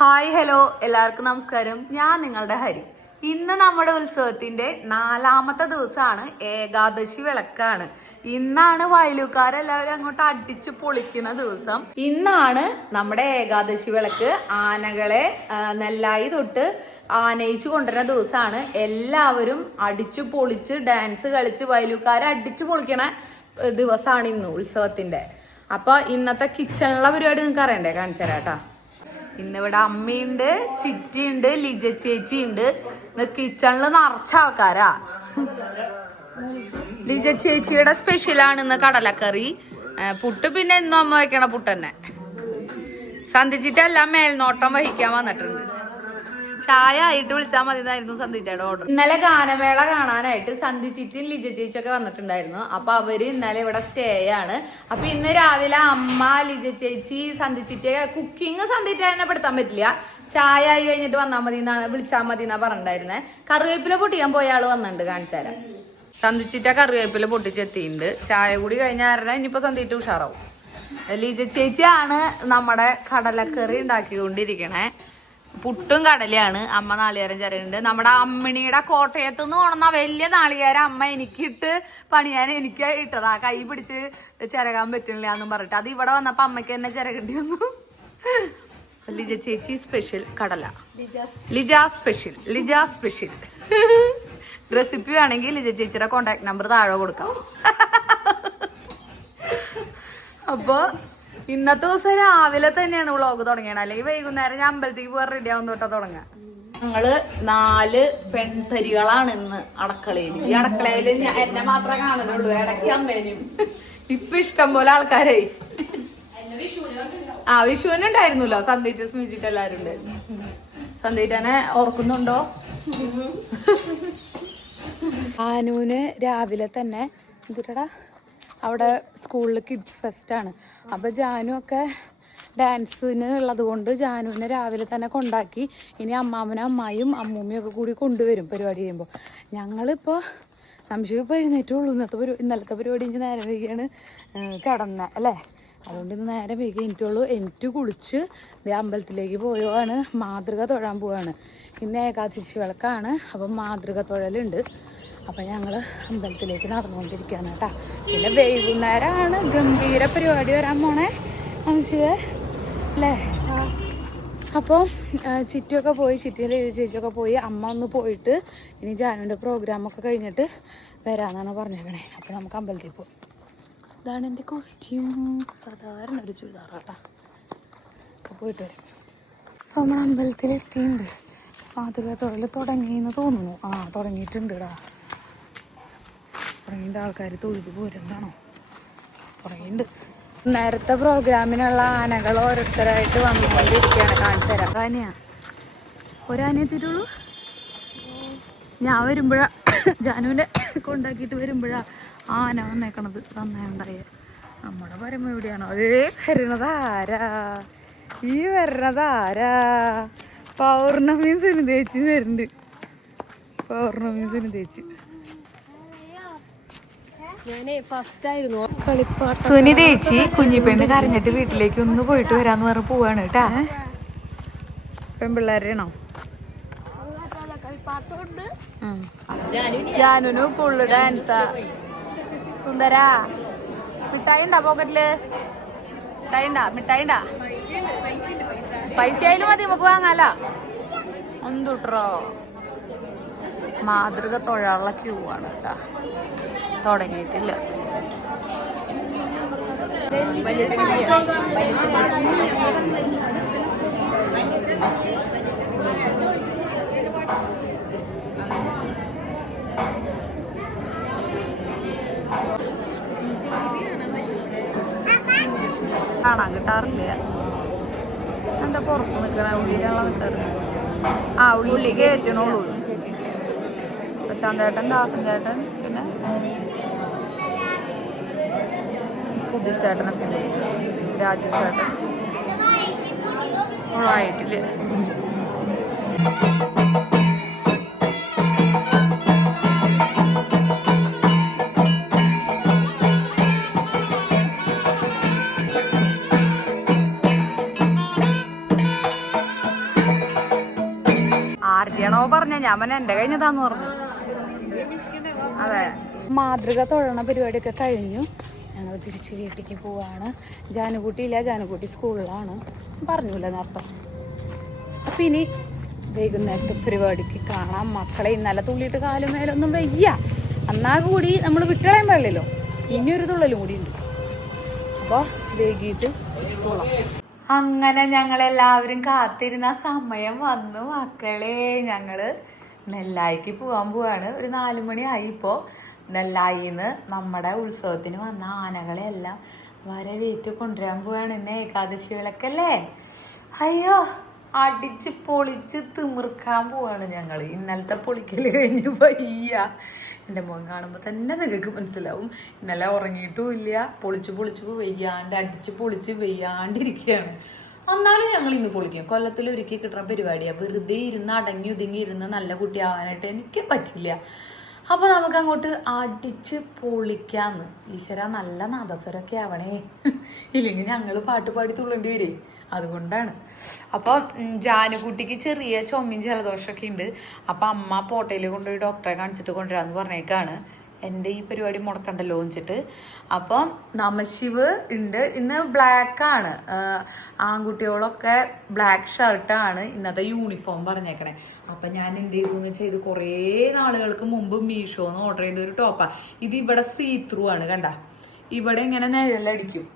Hi hello എല്ലാവർക്കും നമസ്കാരം. ഞാൻ നിങ്ങളുടെ ഹരി. ഇന്ന് നമ്മുടെ ഉത്സവത്തിന്റെ 4ാമത്തെ ദിവസമാണ്. ഏകാദശി വിളക്കാണ്. ഇന്നാണ് വയലുകാരെല്ലാവരും അങ്ങോട്ട് അടിച്ചു പൊളിക്കുന്ന ദിവസം. ഇന്നാണ് നമ്മുടെ ഏകാദശി വിളക്ക്. ആനകളെ നെല്ലായി തൊട്ട് ആനയിച്ചു കൊണ്ടുവരുന്ന ദിവസമാണ്. എല്ലാവരും അടിച്ചു പൊളിച്ച് ഡാൻസ് കളിച്ച് വയലുകാരെ അടിച്ചു പൊളിക്കണ ദിവസമാണ് ഇന്ന് ഉത്സവത്തിന്റെ. അപ്പൊ ഇന്നത്തെ കിച്ചണിലെ പരിപാടി നിങ്ങൾക്ക് അറിയണ്ടേ? കാണിച്ചു തരാട്ടാ. ഇന്നിവിടെ അമ്മയുണ്ട്, ചിറ്റിയുണ്ട്, ലിജ ചേച്ചി ഉണ്ട്. കിച്ചണില് നിറച്ച ആൾക്കാരാ. ലിജ ചേച്ചിയുടെ സ്പെഷ്യലാണ് ഇന്ന് കടലക്കറി. പുട്ട് പിന്നെ എന്നും അമ്മ വയ്ക്കണ പുട്ട് തന്നെ. സന്ധിച്ചിട്ടെല്ലാം മേൽനോട്ടം വഹിക്കാൻ വന്നിട്ടുണ്ട്. ചായ ആയിട്ട് വിളിച്ചാൽ മതി എന്നായിരുന്നു സന്ധിച്ചയുടെ ഓർഡർ. ഇന്നലെ ഗാനമേള കാണാനായിട്ട് സന്ധിച്ചിട്ടും ലിജ ചേച്ചിയൊക്കെ വന്നിട്ടുണ്ടായിരുന്നു. അപ്പൊ അവര് ഇന്നലെ ഇവിടെ സ്റ്റേ ആണ്. അപ്പൊ ഇന്ന് രാവിലെ അമ്മ, ലിജ ചേച്ചി, സന്ധിച്ചിട്ട് കുക്കിംഗ് സന്ധിച്ചിട്ട് പെടുത്താൻ പറ്റില്ല, ചായ ആയി കഴിഞ്ഞിട്ട് വന്നാൽ മതി എന്നാണ്, വിളിച്ചാൽ മതി എന്നാ പറഞ്ഞിട്ടുണ്ടായിരുന്നേ. കറിവേപ്പില പൊട്ടിക്കാൻ പോയ ആള് വന്നിട്ടുണ്ട്, കാണിച്ചു തരാം. സന്ധിച്ചിട്ട കറിവേപ്പില പൊട്ടിച്ചെത്തിയിട്ടുണ്ട്. ചായ കൂടി കഴിഞ്ഞാൽ ഇനിയിപ്പോ സന്ധിച്ചിട്ട് ഉഷാറാവും. ലിജ ചേച്ചിയാണ് നമ്മുടെ കടലക്കറി ഉണ്ടാക്കിക്കൊണ്ടിരിക്കണേ. പുട്ടും കടലയാണ്. അമ്മ നാളികേരം ചിരണ്ട്. നമ്മുടെ അമ്മിണിയുടെ കോട്ടയത്ത് നിന്ന് കൊണ്ടുവന്ന വലിയ നാളികേരം അമ്മ എനിക്കിട്ട് പണിയാൻ എനിക്ക് ഇട്ടതാ. കൈ പിടിച്ച് ചിരകാൻ പറ്റില്ല എന്നും പറഞ്ഞിട്ട് അത് ഇവിടെ വന്നപ്പോ അമ്മയ്ക്ക് തന്നെ ചിരകേണ്ടി വന്നു. ലിജ ചേച്ചി സ്പെഷ്യൽ കടല. ലിജ സ്പെഷ്യൽ റെസിപ്പി വേണമെങ്കിൽ ലിജ ചേച്ചിയുടെ കോണ്ടാക്ട് നമ്പർ താഴെ കൊടുക്കാം. അപ്പൊ ഇന്നത്തെ ദിവസം രാവിലെ തന്നെയാണ് വ്ളോഗ് തുടങ്ങിയത്. അല്ലെങ്കിൽ വൈകുന്നേരം ഞാൻ അമ്പലത്തേക്ക് പോകാൻ റെഡി ആവുന്ന തൊട്ടാ തുടങ്ങാം. ഞങ്ങള് 4 പെൺതരികളാണ് ഇന്ന് അടക്കളയിൽ. ഈ അടക്കളയിൽ എന്നെ മാത്രമേ കാണലുള്ളൂ, ഇടയ്ക്ക് അമ്മേനും. ഇപ്പൊ ഇഷ്ടം പോലെ ആൾക്കാരായി. വിഷുവിനുണ്ടായിരുന്നല്ലോ സന്ധ്യയിട്ട് സ്മിച്ചിട്ട് എല്ലാരും ഉണ്ടായിരുന്നു. സന്ധ്യനെ ഓർക്കുന്നുണ്ടോ? ആനൂന് രാവിലെ തന്നെ എന്തിട്ടാ അവിടെ സ്കൂളിൽ കിഡ്സ് ഫെസ്റ്റ് ആണ്. അപ്പോൾ ജാനു ഒക്കെ ഡാൻസിന് ഉള്ളത് കൊണ്ട് ജാനുവിനെ രാവിലെ തന്നെ കൊണ്ടാക്കി. ഇനി അമ്മാമനും അമ്മായും അമ്മൂമ്മയും ഒക്കെ കൂടി കൊണ്ടുവരും പരിപാടി ചെയ്യുമ്പോൾ. ഞങ്ങളിപ്പോൾ സംശയം ഇപ്പോൾ എഴുന്നേറ്റുള്ളൂ. ഇന്നലത്തെ പരിപാടി എനിക്ക് നേരം വൈകിയാണ് കിടന്ന അല്ലേ. അതുകൊണ്ട് ഇന്ന് നേരം വൈകി എണീറ്റുള്ളൂ. എനിക്ക് കുളിച്ച് അമ്പലത്തിലേക്ക് പോയാണ്. മാതൃക തൊഴാൻ പോവാണ്. ഇന്ന് ഏകാദശി വിളക്കാണ്. അപ്പം മാതൃക തൊഴലുണ്ട്. അപ്പം ഞങ്ങൾ അമ്പലത്തിലേക്ക് നടന്നുകൊണ്ടിരിക്കുകയാണ് കേട്ടോ. പിന്നെ വൈകുന്നേരമാണ് ഗംഭീര പരിപാടി വരാൻ പോണേ അംശുവേ അല്ലേ. അപ്പോൾ ചിറ്റിയൊക്കെ പോയി, ചിറ്റിയിൽ ചേച്ചിയൊക്കെ പോയി. അമ്മ ഒന്ന് പോയിട്ട് ഇനി ജാനുവിൻ്റെ പ്രോഗ്രാമൊക്കെ കഴിഞ്ഞിട്ട് വരാമെന്നാണ് പറഞ്ഞേക്കണേ. അപ്പോൾ നമുക്ക് അമ്പലത്തിൽ പോകും. ഇതാണ് എൻ്റെ കോസ്റ്റ്യൂം. സാധാരണ ഒരു ചുരിദാർ കേട്ടോ. അപ്പോൾ പോയിട്ട് വരാം. അപ്പോൾ നമ്മൾ അമ്പലത്തിലെത്തിയിട്ടുണ്ട്. മാതൃക തൊഴിൽ തുടങ്ങിയെന്ന് തോന്നുന്നു. തുടങ്ങിയിട്ടുണ്ട് കേട്ടോ. തുടങ്ങിയിട്ട് ആൾക്കാർ തൊഴുത് പോരുന്നതാണോ? തുടങ്ങിയിട്ടുണ്ട്. നേരത്തെ പ്രോഗ്രാമിനുള്ള ആനകൾ ഓരോരുത്തരായിട്ട് വന്നുകൊണ്ടിരിക്കുകയാണ്. കാണിച്ചു തരാം. ആനയാ ഒരാനയെ എത്തിയിട്ടുള്ളൂ. ഞാൻ വരുമ്പോഴാ ജാനുവിൻ്റെ കൊണ്ടാക്കിയിട്ട് വരുമ്പോഴാ ആന വന്നേക്കണത്. നന്നായുണ്ടായ നമ്മുടെ പരമ എവിടെയാണോ? വരുന്നതാരാ? പൗർണമി സുനിതേച്ചി വരുന്നുണ്ട്. സുനിതേച്ചി കുഞ്ഞിപ്പെണ്ണ് കരഞ്ഞിട്ട് വീട്ടിലേക്ക് ഒന്ന് പോയിട്ട് വരാന്ന് പറഞ്ഞ് പോവാണ് കേട്ടാ. പെൺപിള്ളേരാണോ? ജാനുന് ഫുള്ള് ഡാൻസാ. സുന്ദര മിഠായി ഉണ്ടാ പോക്കറ്റില്? മിഠായിണ്ടാ? പൈസ ആയാലും മതി, നമുക്ക് വാങ്ങാല. ഒന്നുട്ടോ മാതൃക തൊഴാനുള്ള ക്യൂ ആണ് കേട്ടാ. തുടങ്ങിയിട്ടില്ല. കാണാൻ കിട്ടാറില്ല. എന്താ പുറത്ത് നിൽക്കണ? ഉള്ളിലുള്ള നിൽക്കാറ്. ഉള്ളി കയറ്റണുള്ളൂ. പ്രശാന്ത് ചേട്ടൻ, ദാസൻ ചേട്ടൻ, പിന്നെ സുധിച്ചേട്ടനൊക്കെ ഉണ്ട്. രാജേഷേട്ടൻ ആയിട്ടില്ല. ആരുടെയാണോ പറഞ്ഞ ഞാൻ പറഞ്ഞ എന്റെ കഴിഞ്ഞതാന്ന് പറഞ്ഞു. അതെ, മാതൃക തൊഴണ പരിപാടിയൊക്കെ കഴിഞ്ഞു. ഞങ്ങൾ തിരിച്ച് വീട്ടിലേക്ക് പോവാണ്. ജാനുകുട്ടി ഇല്ല, ജാനുകുട്ടി സ്കൂളിലാണ് പറഞ്ഞില്ല നേരത്തെ. അപ്പം ഇനി വൈകുന്നേരത്തെ പരിപാടിക്ക് കാണാം. മക്കളെ ഇന്നലെ തുള്ളിയിട്ട് കാലും മേലൊന്നും വയ്യ. എന്നാൽ കൂടി നമ്മൾ വിട്ടളയാൻ പാടില്ലല്ലോ. ഇനിയൊരു തുള്ളലും കൂടി ഉണ്ട്. അപ്പോൾ വൈകിട്ട് തുള്ളാം. അങ്ങനെ ഞങ്ങളെല്ലാവരും കാത്തിരുന്ന സമയം വന്നു മക്കളെ. ഞങ്ങള് നെല്ലായിക്ക് പോകാൻ പോവാണ്. ഒരു 4 മണിയായി. ഇപ്പോൾ നെല്ലായിന്ന് നമ്മുടെ ഉത്സവത്തിന് വന്ന ആനകളെ എല്ലാം വരവേറ്റ് കൊണ്ടുവരാൻ പോവാണ്. ഇന്ന് ഏകാദശി വിളക്കല്ലേ. അയ്യോ, അടിച്ച് പൊളിച്ച് തിമിർക്കാൻ പോവാണ് ഞങ്ങൾ. ഇന്നലത്തെ പൊളിക്കല് കഴിഞ്ഞ് വയ്യ. എൻ്റെ മുഖം കാണുമ്പോൾ തന്നെ നിങ്ങൾക്ക് മനസ്സിലാവും. ഇന്നലെ ഉറങ്ങിയിട്ടും ഇല്ല. പൊളിച്ച് വെയ്യാണ്ട് അടിച്ച് പൊളിച്ച് വെയ്യാണ്ടിരിക്കുകയാണ്. എന്നാലും ഞങ്ങൾ ഇന്ന് പൊളിക്കും. കൊല്ലത്തിൽ ഒരുക്കി കിട്ടുന്ന പരിപാടിയാണ്. വെറുതെ ഇരുന്ന് അടങ്ങി ഒതുങ്ങി ഇരുന്ന് നല്ല കുട്ടിയാവാനായിട്ട് എനിക്ക് പറ്റില്ല. അപ്പോൾ നമുക്ക് അങ്ങോട്ട് അടിച്ച് പൊളിക്കാന്ന്. ഈശ്വര നല്ല നാദസ്വരമൊക്കെ ആവണേ, ഇല്ലെങ്കിൽ ഞങ്ങൾ പാട്ട് പാടി തുള്ളേണ്ടി വരേ. അതുകൊണ്ടാണ്. അപ്പം ജാനുകുട്ടിക്ക് ചെറിയ ചുമയും ജലദോഷമൊക്കെ ഉണ്ട്. അപ്പം അമ്മ പോട്ടയിൽ കൊണ്ടുപോയി ഡോക്ടറെ കാണിച്ചിട്ട് കൊണ്ടുവരാമെന്ന് പറഞ്ഞേക്കാണ്. എൻ്റെ ഈ പരിപാടി മുടക്കണ്ടല്ലോ വെച്ചിട്ട്. അപ്പം നമശിവ് ഉണ്ട്. ഇന്ന് ബ്ലാക്കാണ്. ആൺകുട്ടികളൊക്കെ ബ്ലാക്ക് ഷർട്ടാണ് ഇന്നത്തെ യൂണിഫോം പറഞ്ഞേക്കണേ. അപ്പം ഞാൻ എന്ത് ചെയ്തു എന്ന് വെച്ചാൽ, ഇത് കുറേ നാളുകൾക്ക് മുമ്പ് മീഷോന്ന് ഓർഡർ ചെയ്തൊരു ടോപ്പാണ്. ഇത് ഇവിടെ സീ ത്രൂ ആണ്. കണ്ട, ഇവിടെ ഇങ്ങനെ നിഴലടിക്കും.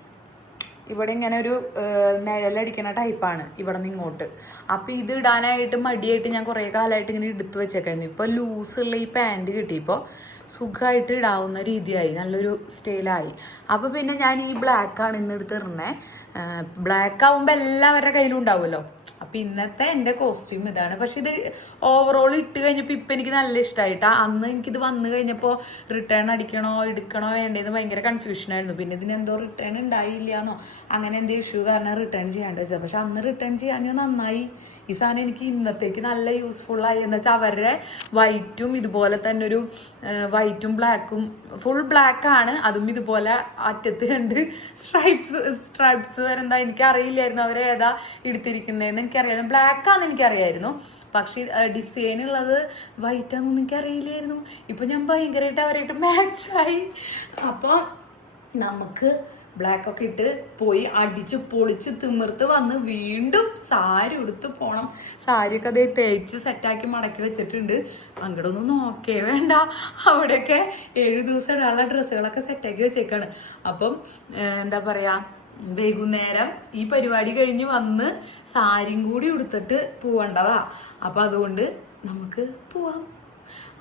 ഇവിടെ ഇങ്ങനെ ഒരു നിഴലടിക്കുന്ന ടൈപ്പാണ് ഇവിടെ നിന്ന് ഇങ്ങോട്ട്. അപ്പം ഇത് ഇടാനായിട്ട് മടിയായിട്ട് ഞാൻ കുറേ കാലമായിട്ട് ഇങ്ങനെ എടുത്ത് വെച്ചേക്കായിരുന്നു. ഇപ്പോൾ ലൂസുള്ള ഈ പാൻറ് കിട്ടിയപ്പോൾ സുഖമായിട്ട് ഇടാവുന്ന രീതിയായി, നല്ലൊരു സ്റ്റൈലായി. അപ്പോൾ പിന്നെ ഞാൻ ഈ ബ്ലാക്കാണ് ഇന്ന് എടുത്തിരുന്നത്. ബ്ലാക്ക് ആവുമ്പോൾ എല്ലാവരുടെ കയ്യിലും ഉണ്ടാവുമല്ലോ. അപ്പം ഇന്നത്തെ എൻ്റെ കോസ്റ്റ്യൂം ഇതാണ്. പക്ഷെ ഇത് ഓവറോൾ ഇട്ട് കഴിഞ്ഞപ്പോൾ ഇപ്പം എനിക്ക് നല്ല ഇഷ്ടമായിട്ടാ. അന്ന് എനിക്കിത് വന്നു കഴിഞ്ഞപ്പോൾ റിട്ടേൺ അടിക്കണോ എടുക്കണോ വേണ്ടതെന്ന് ഭയങ്കര കൺഫ്യൂഷനായിരുന്നു. പിന്നെ ഇതിനെന്തോ റിട്ടേൺ ഉണ്ടായില്ലയെന്നോ അങ്ങനെ എന്തോ ഇഷ്യൂ കാരണം റിട്ടേൺ ചെയ്യാണ്ട് വെച്ചത്. പക്ഷെ അന്ന് റിട്ടേൺ ചെയ്യാൻ നന്നായി. ഈ സാധനം എനിക്ക് ഇന്നത്തേക്ക് നല്ല യൂസ്ഫുള്ളായി. എന്ന് വെച്ചാൽ അവരുടെ വൈറ്റും ഇതുപോലെ തന്നെ ഒരു വൈറ്റും ബ്ലാക്കും, ഫുൾ ബ്ലാക്കാണ്. അതും ഇതുപോലെ അറ്റത്ത് 2 സ്ട്രൈപ്സ് വരെന്താ എനിക്കറിയില്ലായിരുന്നു അവരേതാ എടുത്തിരിക്കുന്നതെന്ന്. എനിക്കറിയായിരുന്നു ബ്ലാക്കാന്ന് എനിക്കറിയായിരുന്നു. പക്ഷെ ഡിസൈൻ ഉള്ളത് വൈറ്റാന്നൊന്നും എനിക്കറിയില്ലായിരുന്നു. ഇപ്പം ഞാൻ ഭയങ്കരമായിട്ട് അവരായിട്ട് മാച്ചായി. അപ്പോൾ നമുക്ക് ബ്ലാക്കൊക്കെ ഇട്ട് പോയി അടിച്ച് പൊളിച്ച് തിമിർത്ത് വന്ന് വീണ്ടും സാരി ഉടുത്ത് പോകണം. സാരിയൊക്കെ അതേ തേച്ച് സെറ്റാക്കി മടക്കി വെച്ചിട്ടുണ്ട്. അങ്ങോട്ടൊന്നും നോക്കേ വേണ്ട. അവിടെയൊക്കെ 7 ദിവസം ഇടാനുള്ള ഡ്രസ്സുകളൊക്കെ സെറ്റാക്കി വെച്ചേക്കാണ്. അപ്പം എന്താ പറയുക, വൈകുന്നേരം ഈ പരിപാടി കഴിഞ്ഞ് വന്ന് സാരിയും കൂടി ഉടുത്തിട്ട് പോവേണ്ടതാ. അപ്പം അതുകൊണ്ട് നമുക്ക് പോവാം.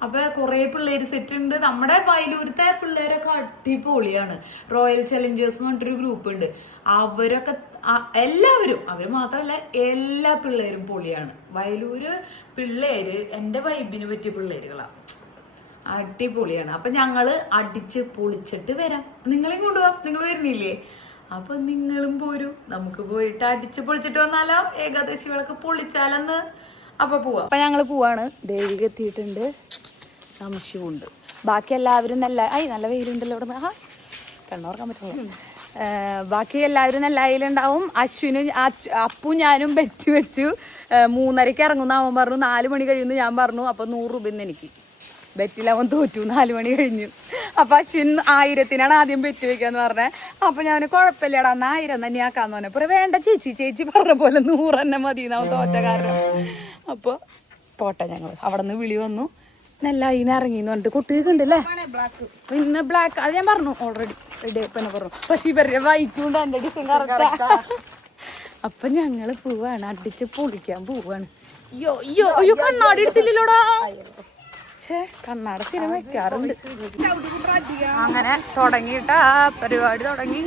അപ്പോൾ കുറേ പിള്ളേർ സെറ്റ് ഉണ്ട്. നമ്മുടെ വയലൂരത്തെ പിള്ളേരൊക്കെ അടിപൊളിയാണ്. റോയൽ ചലഞ്ചേഴ്സ് എന്ന് പറഞ്ഞിട്ടൊരു ഗ്രൂപ്പ് ഉണ്ട്. അവരൊക്കെ എല്ലാവരും, അവർ മാത്രമല്ല എല്ലാ പിള്ളേരും പൊളിയാണ്. വയലൂര് പിള്ളേര് എൻ്റെ വൈബിന് പറ്റിയ പിള്ളേരുകളാണ്, അടിപൊളിയാണ്. അപ്പം ഞങ്ങൾ അടിച്ച് പൊളിച്ചിട്ട് വരാം. നിങ്ങളെയും കൊണ്ടുപോകാം. നിങ്ങൾ വരുന്നില്ലേ? അപ്പം നിങ്ങളും പോരൂ. നമുക്ക് പോയിട്ട് അടിച്ച് പൊളിച്ചിട്ട് വന്നാലോ, ഏകാദശി വിളക്ക് പൊളിച്ചാലെന്ന്. അപ്പോൾ പോവാം. അപ്പം ഞങ്ങൾ പോവാണ്. ദേവിക എത്തിയിട്ടുണ്ട്, നമശിവുണ്ട്. ബാക്കി എല്ലാവരും നല്ല വെയിലുണ്ടല്ലോ ഇവിടെ. കണ്ണോർക്കാൻ പറ്റില്ല. ബാക്കി എല്ലാവരും നെല്ലായിലുണ്ടാവും. അശ്വിന് അപ്പു ഞാനും ബെറ്റ് വെച്ചു. 3:30 ഇറങ്ങുന്ന അവൻ പറഞ്ഞു. 4 മണി കഴിയുന്നു ഞാൻ പറഞ്ഞു. അപ്പം 100 രൂപ എനിക്ക് ബെറ്റിൽ അവൻ തോറ്റു. 4 മണി കഴിഞ്ഞു. അപ്പം അശ്വിൻ 1000-നാണ് ആദ്യം ബെറ്റ് വെക്കാന്ന് പറഞ്ഞത്. അപ്പം ഞാൻ കുഴപ്പമില്ലടാ 1000 തന്നെ ആക്കാന്ന് പറഞ്ഞപ്പോൾ വേണ്ട ചേച്ചി പറഞ്ഞ പോലെ 100 തന്നെ മതി അവൻ തോറ്റ കാരണം. അപ്പോൾ പോട്ടെ. ഞങ്ങൾ അവിടെ നിന്ന് വിളി വന്നു, നെല്ലായിന്ന് ഇറങ്ങിന്ന് പറഞ്ഞിട്ട് കുട്ടികൾക്കുണ്ടല്ലേ. ഇന്ന് ബ്ലാക്ക്, അത് ഞാൻ പറഞ്ഞു ഓൾറെഡി റെഡി ആയിപ്പന്നെ പറഞ്ഞു. പക്ഷെ ഇവരുടെ വൈറ്റും ഉണ്ട്, എൻ്റെ ഡിസൈൻ കറക്റ്റാ. അപ്പം ഞങ്ങൾ പോവാണ്, അടിച്ച് പൊളിക്കാൻ പോവാണ്. അയ്യോ കണ്ണാടി എടുത്തില്ലല്ലോടാ. കണ്ണാട സ്ഥിരം വെക്കാറുണ്ട്. അങ്ങനെ തുടങ്ങിയിട്ടാ പരിപാടി തുടങ്ങി.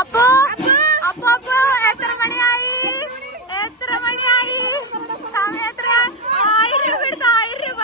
അപ്പൊ എത്ര മണിയായി? സമയം എത്രയാ? 1000 രൂപ എടുത്ത 1000 രൂപ.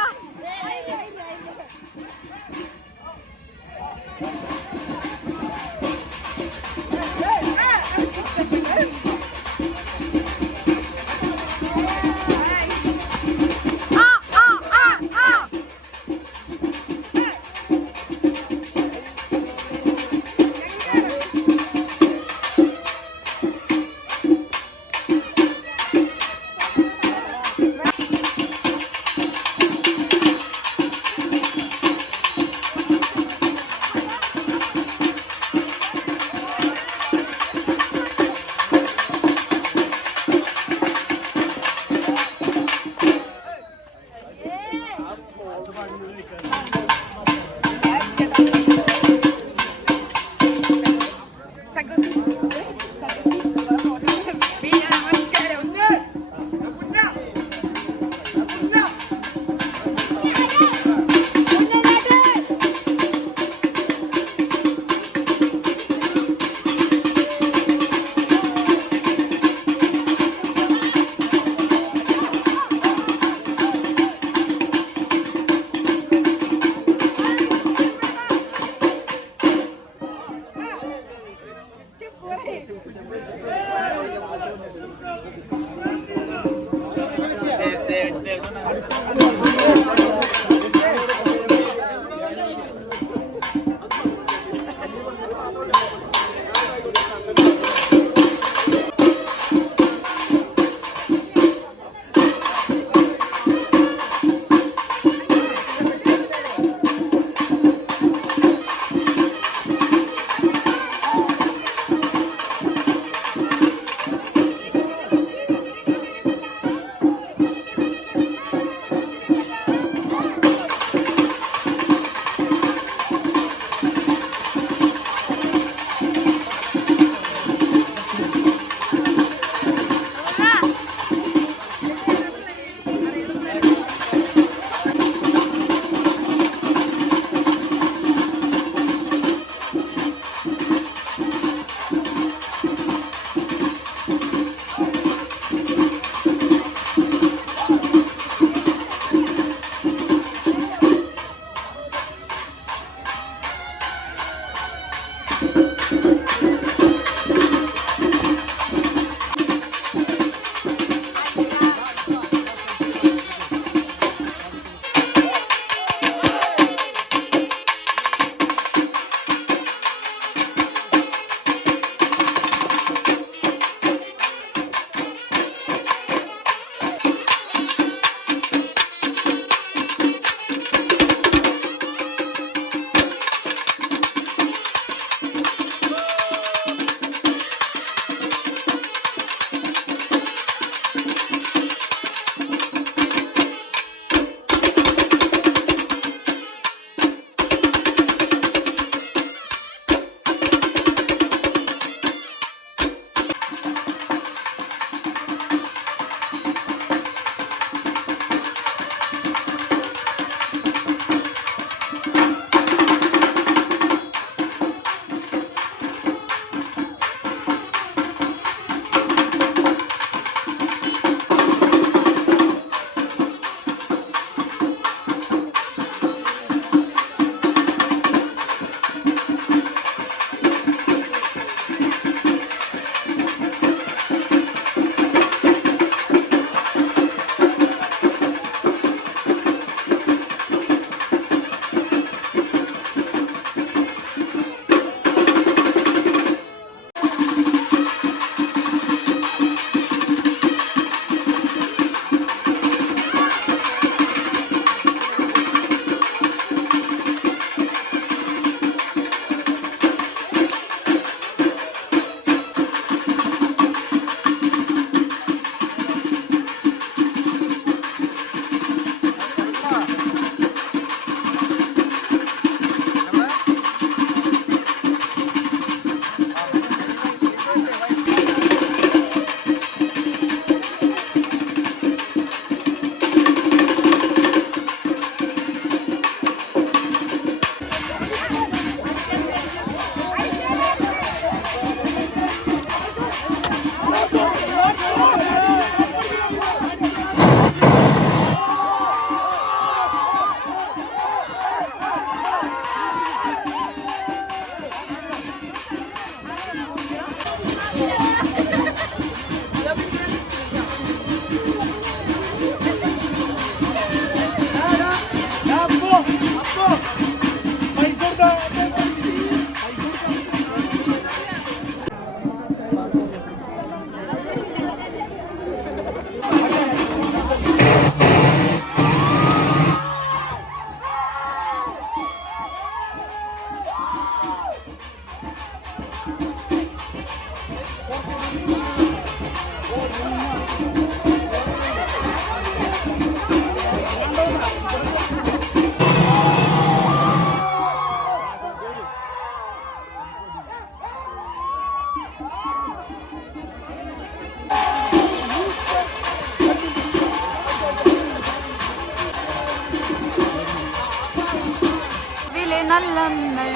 നല്ലമ്മേ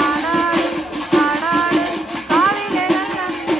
ആടാട് ആടാട് കാവിലെ നല്ലമ്മേ.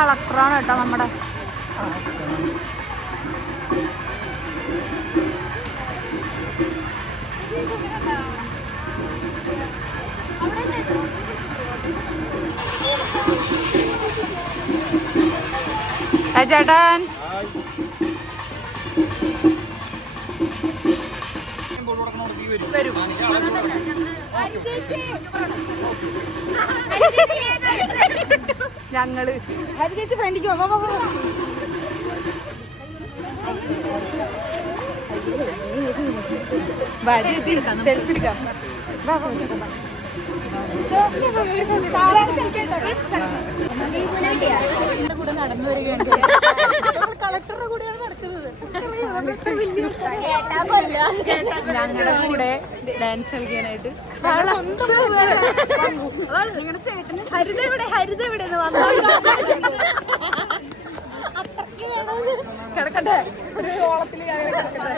കളക്ടറാണ് കേട്ടോ നമ്മുടെ. ചേട്ടൻ വരും. ഞങ്ങള് ഫ്രണ്ടിക്ക് സെൽഫി എടുക്കാം. കൂടെ നടന്നു വരികയാണ്. കളക്ടറുടെ കൂടെയാണ് നടക്കുന്നത്. ഞങ്ങളുടെ കൂടെ ഡാൻസ് കളിക്കാനായിട്ട് നിങ്ങളുടെ ചേട്ടന് ഹരിത എവിടെ കിടക്കട്ടെ ഒരു ഓളത്തിൽ കിടക്കട്ടെ.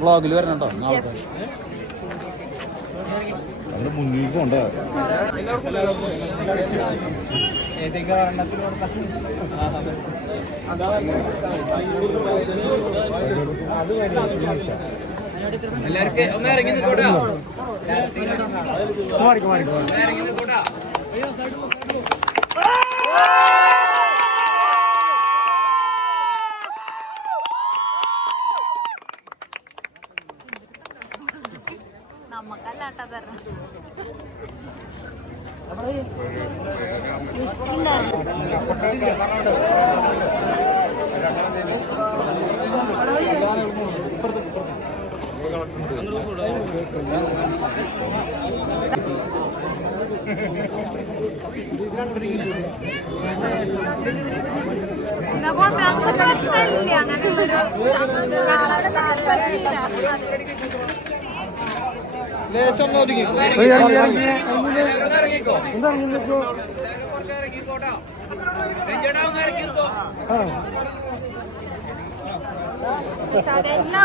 വ്ളോഗിൽ വരണം കേട്ടോ. അവിടെ മുന്നിൽ പോണ്ട എല്ലാവർക്കും ഒന്ന് ഇറങ്ങി നിൽക്കോട്ടാ. നമ്മക്കല്ലാട്ടാ തരണം. പ്രശ്നമില്ല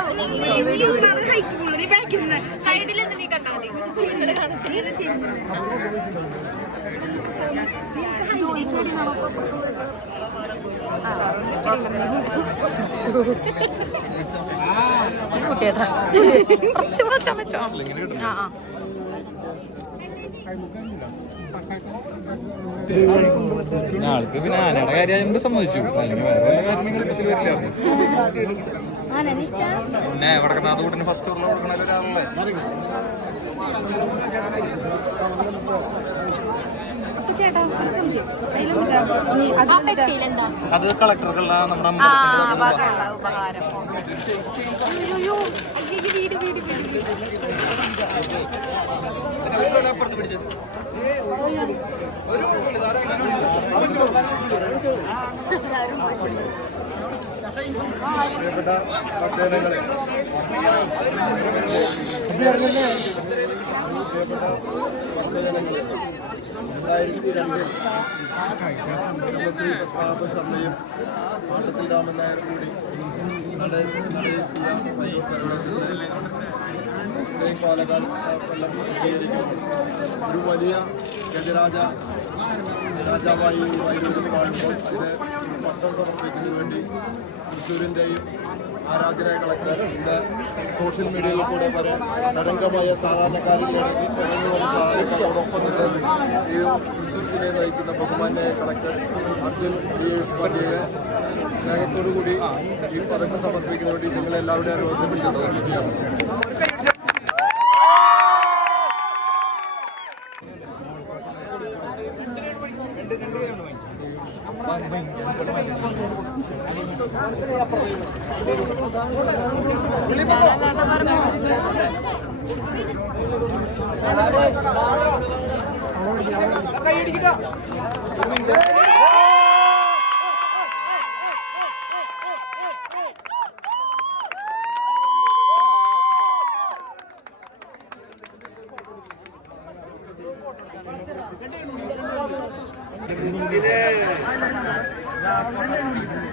അങ്ങനെ സൈഡിലൊന്ന് നീ കണ്ടാ മതി. കുട്ടിയേട്ടാ കുറച്ച് പറ്റോ? ആ ഞങ്ങൾക്ക് പിന്നെ ആനയുടെ കാര്യം സമ്മതിച്ചു. അല്ലെങ്കിൽ വേറെ വല്ല കാര്യങ്ങൾ എളുപ്പത്തിൽ വരില്ല. പിന്നെ വടക്കനാഥ കൂട്ടിന് ഫസ്റ്റ് ഉള്ള കൊടുക്കണ ഒരാളല്ലേ. അത് കളക്ടർക്കുള്ള നമ്മുടെ ഉപകാരം. പ്രിയപ്പെട്ട അധ്യയനങ്ങളെ, ശർമ്മയും മാസത്തിൽ രാമൻ നായർ കൂടി പാലക്കാട് കൊല്ലം ഒരു വലിയ രാജാവായി കാണുമ്പോൾ അതിന് പട്ടം സമർപ്പിക്കുന്നതിന് വേണ്ടി തൃശ്ശൂരിൻ്റെയും ആരാധനായ കളക്ടർ ഇന്ന് സോഷ്യൽ മീഡിയയിൽ കൂടെ വരെ തരംഗമായ സാധാരണക്കാരിലേക്ക് സാധാരണക്കാരോടൊപ്പം നിന്ന് ഈ തൃശ്ശൂർ ജില്ലയെ നയിക്കുന്ന ബഹുമാന്യായ കളക്ടർ അർജുൻ പാണ്ഡ്യയെ സ്നേഹത്തോടു കൂടി ഈ പദങ്ങൾ സമർപ്പിക്കുന്നതിന് വേണ്ടി നിങ്ങളെല്ലാവരുടെയും അനുഭവപ്പെടുത്തുകയാണ്.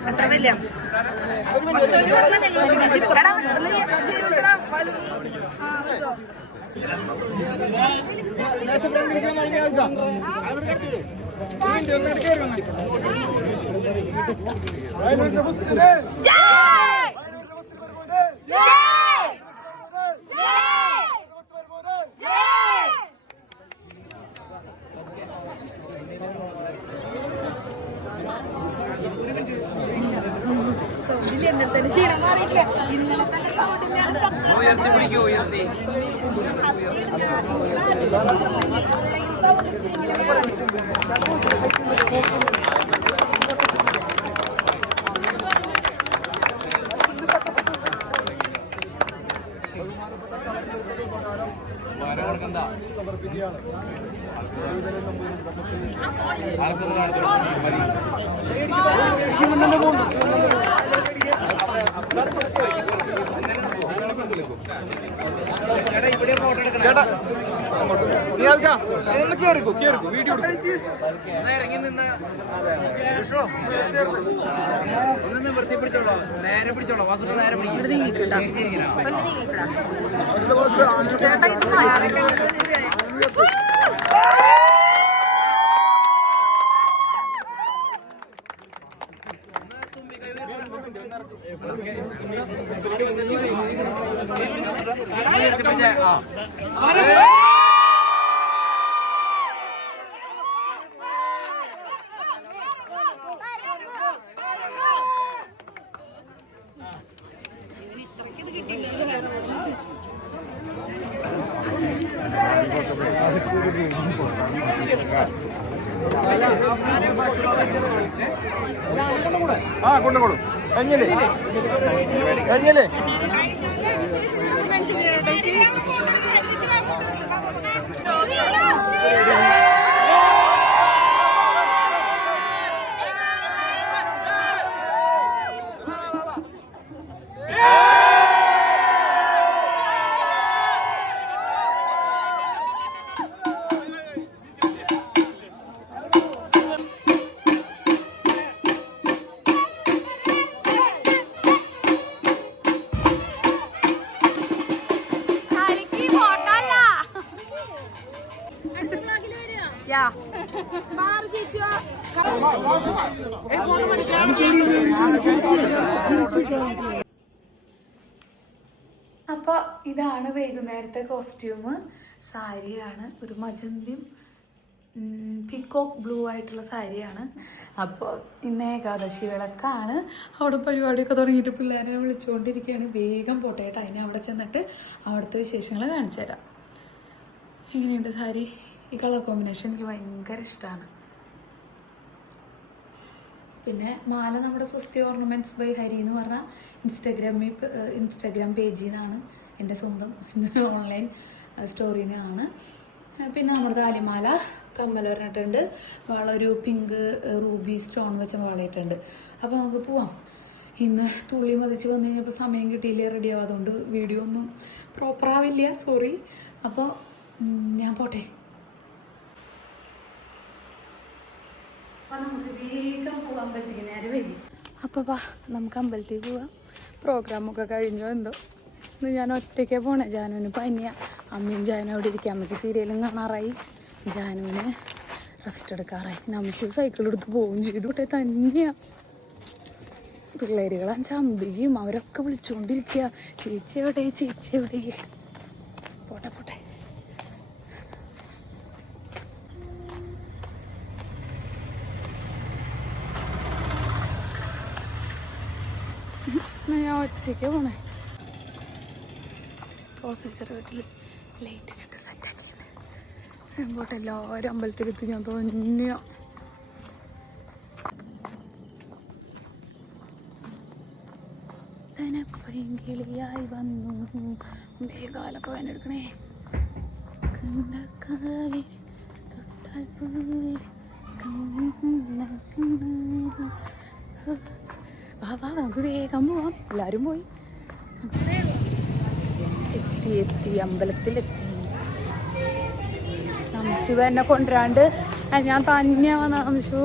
അത്ര വലിയ സമർപ്പിക്കുകയാണ്. ചേട്ടാ കേറിക്കോ വീഡിയോ ഇറങ്ങി നിന്ന് വൃത്തി പിടിച്ചോളൂ, നേരെ പിടിച്ചോളൂ, വാസുട്ട് നേരെ കൊണ്ടുകൊള്ളു കഴിഞ്ഞല്ലേ കഴിഞ്ഞല്ലേ. അപ്പൊ ഇതാണ് വൈകുന്നേരത്തെ കോസ്റ്റ്യൂം. സാരിയാണ്, ഒരു മജന്തിയും പിക്കോക്ക് ബ്ലൂ ആയിട്ടുള്ള സാരിയാണ്. അപ്പോൾ ഇന്ന് ഏകാദശി വിളക്കാണ്. അവിടെ പരിപാടിയൊക്കെ തുടങ്ങിയിട്ട് പിള്ളേരെ വിളിച്ചുകൊണ്ടിരിക്കുകയാണ്. വേഗം പോട്ടെ കേട്ടോ. അതിന് അവിടെ ചെന്നിട്ട് അവിടുത്തെ വിശേഷങ്ങൾ കാണിച്ചു തരാം. എങ്ങനെയുണ്ട് സാരി? ഈ കളർ കോമ്പിനേഷൻ എനിക്ക് ഭയങ്കര ഇഷ്ടമാണ്. പിന്നെ മാല നമ്മുടെ സ്വസ്തി ഓർണമെൻറ്റ്സ് ബൈ ഹരി എന്ന് പറഞ്ഞാൽ ഇൻസ്റ്റാഗ്രാം പേജിൽ നിന്നാണ്, എൻ്റെ സ്വന്തം ഓൺലൈൻ സ്റ്റോറിയിൽ നിന്നാണ്. പിന്നെ നമ്മുടെ താലിമാല കമ്മൽ പറഞ്ഞിട്ടുണ്ട്. വള ഒരു പിങ്ക് റൂബി സ്റ്റോൺ വെച്ച വളയിട്ടുണ്ട്. അപ്പോൾ നമുക്ക് പോവാം. ഇന്ന് തുള്ളി മതിച്ച് വന്നു കഴിഞ്ഞപ്പോൾ സമയം കിട്ടിയില്ല റെഡി ആവും. അതുകൊണ്ട് വീഡിയോ ഒന്നും പ്രോപ്പറാവില്ല, സോറി. അപ്പോൾ ഞാൻ പോട്ടെ. അപ്പോൾ നമുക്ക് വേഗം പോകാൻ പറ്റിയ നേരം വരും. അപ്പോൾ നമുക്ക് അമ്പലത്തിൽ പോവാം. പ്രോഗ്രാമൊക്കെ കഴിഞ്ഞോ എന്തോ. ഇന്ന് ഞാൻ ഒറ്റയ്ക്ക് പോണേ. ജാനുവിന് പനിയ. അമ്മയും ജാനും അവിടെ ഇരിക്കാൻ. അമ്മയ്ക്ക് സീരിയലും കാണാറായി. ജാനുവിന് റെസ്റ്റ് എടുക്കാറായി. നമുക്ക് സൈക്കിൾ എടുത്ത് പോവുകയും ചെയ്തു. ഇവിടെ തന്നെയാണ് പിള്ളേരുകളാൻ ചമ്പിയും അവരൊക്കെ വിളിച്ചുകൊണ്ടിരിക്കുക. ചേച്ചി എവിടെ, ചേച്ചി എവിടെ? പോട്ടെ പോട്ടെ. ഞാൻ ഒറ്റയ്ക്ക് പോണേ. ടീച്ചർ വീട്ടിൽ ലൈറ്റിനൊക്കെ സെറ്റാക്കിയത് പോട്ടെ. എല്ലാവരും അമ്പലത്തിലെത്തി. ഞാൻ തോന്നിയോ പൈങ്കിളിയായി വന്നു. മേഘാലൊക്കെ വേനെടുക്കണേ. വാ നമുക്ക് വേഗം പോവാം. എല്ലാവരും പോയി. എത്തി അമ്പലത്തിലെത്തി. അംശു എന്നെ കൊണ്ടുവരാണ്ട് ഞാൻ തന്നെ വന്ന അംശു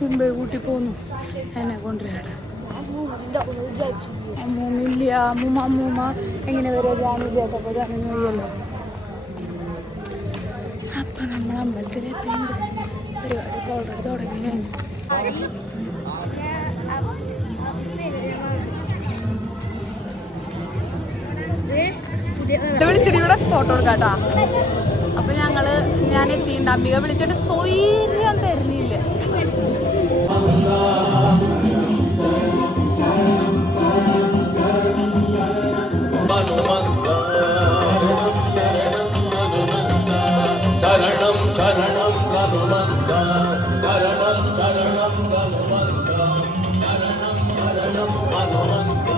മുമ്പേ കൂട്ടി പോന്നു. എന്നെ കൊണ്ടുവരാണ്ട് അമ്മൂമ്മ എങ്ങനെ വരിക ജാനില്ലാത്തപ്പോൾ ജാനു വയ്യല്ലോ. അപ്പം നമ്മൾ അമ്പലത്തിലെത്തിയുണ്ട്. പരിപാടിയൊക്കെ ഓൾറെഡി തുടങ്ങി കഴിഞ്ഞു. വിളിച്ചിട്ട് ഇവിടെ ഫോട്ടോ എടുക്കാട്ടാ. അപ്പൊ ഞാൻ എത്തിയിട്ടുണ്ട്. അംബിക വിളിച്ചിട്ട് സ്വൈര്യം തരുന്നില്ല. ശരണം ശരണം ഹനുമന്ത ശരണം ശരണം ഹനുമന്ത ശരണം ശരണം ഹനുമന്ത.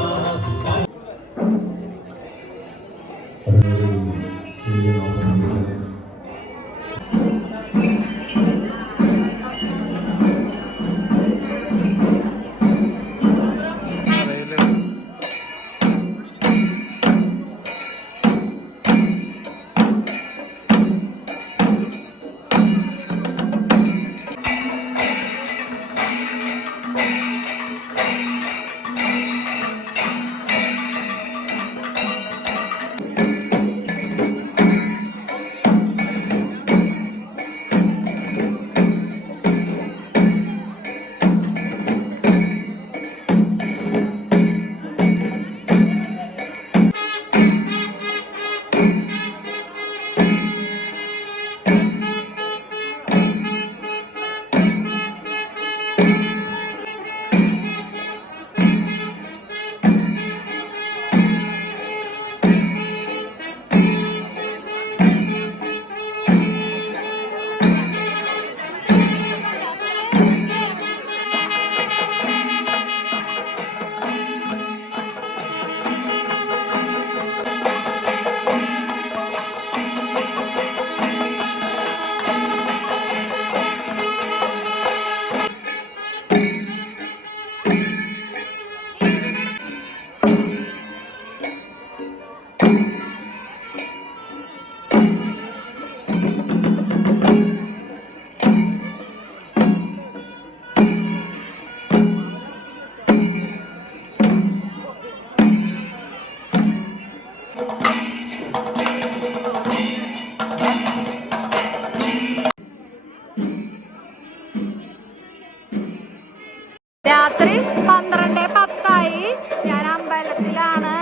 രാത്രി 12:10 ഞാൻ അമ്പലത്തിലാണ്.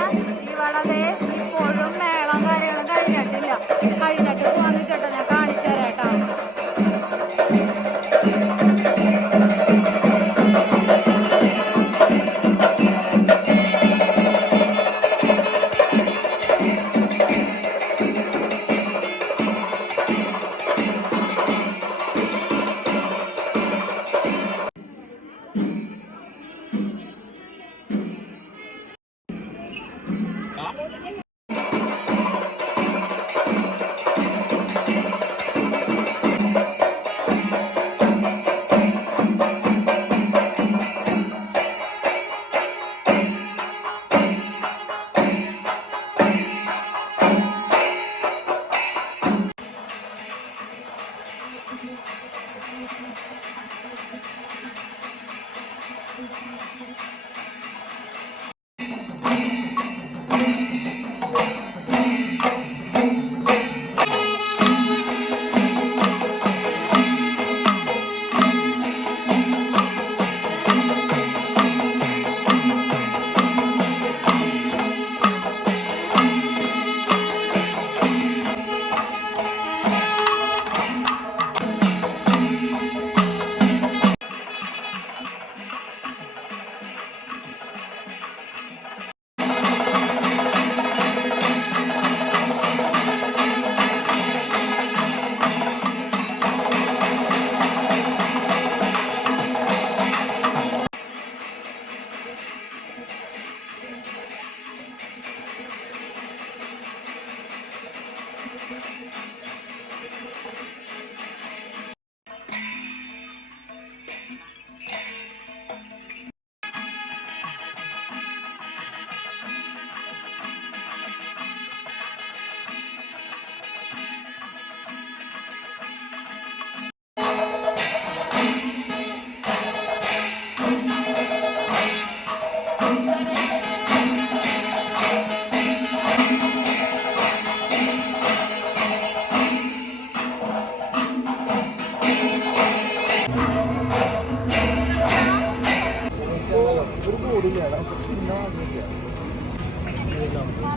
ഇവിടെ ഇപ്പോഴും മേളം കാര്യങ്ങളും കഴിഞ്ഞിട്ടില്ല. കഴിഞ്ഞിട്ട് പോകാന്ന് ചേട്ടാ ഞാൻ കാണിച്ചു തരാട്ടാ.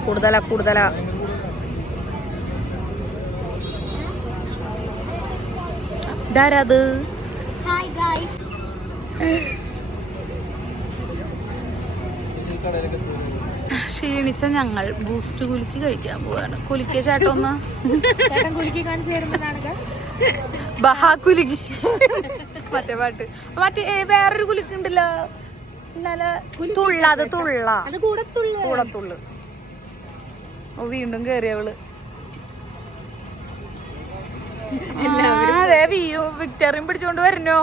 കൂടുതലാ ഇതാരത്? ക്ഷീണിച്ച ഞങ്ങൾ ബൂസ്റ്റ് കുലുക്കി കഴിക്കാൻ പോവാണ്. കുലുക്കിയ ചേട്ടൊന്ന് ബഹാ കുലുക്കി മറ്റേ പാട്ട് മറ്റേ വേറൊരു കുലുക്ക് ഉണ്ടല്ലോ ഇന്നലെ കൂടത്തുള്ളു. വീണ്ടും കേറിയവള്. അതെ വിക്ടറിയും പിടിച്ചോണ്ട് വരണോ?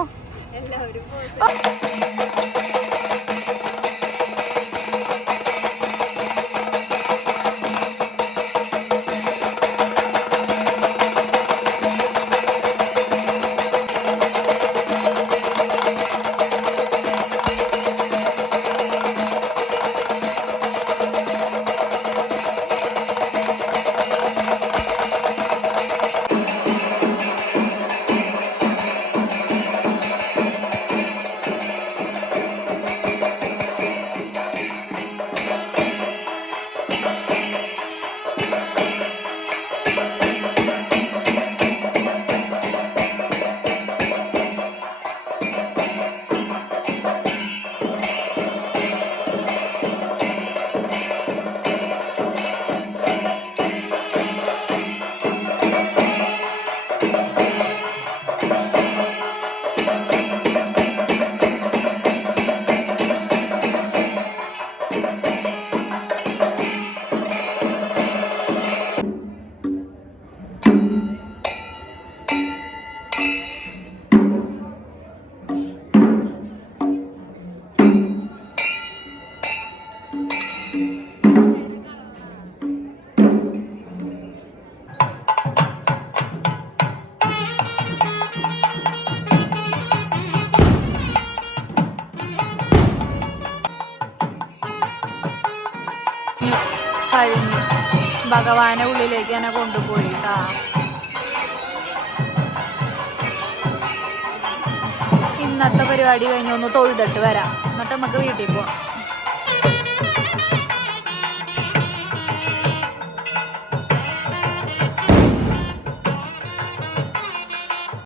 കഴിഞ്ഞു. ഭഗവാനെ ഉള്ളിലേക്ക് തന്നെ കൊണ്ടുപോയി. ഇന്നത്തെ പരിപാടി കഴിഞ്ഞ് ഒന്ന് തൊഴുതിട്ട് വരാം, എന്നിട്ട് നമുക്ക് വീട്ടിൽ പോവാം.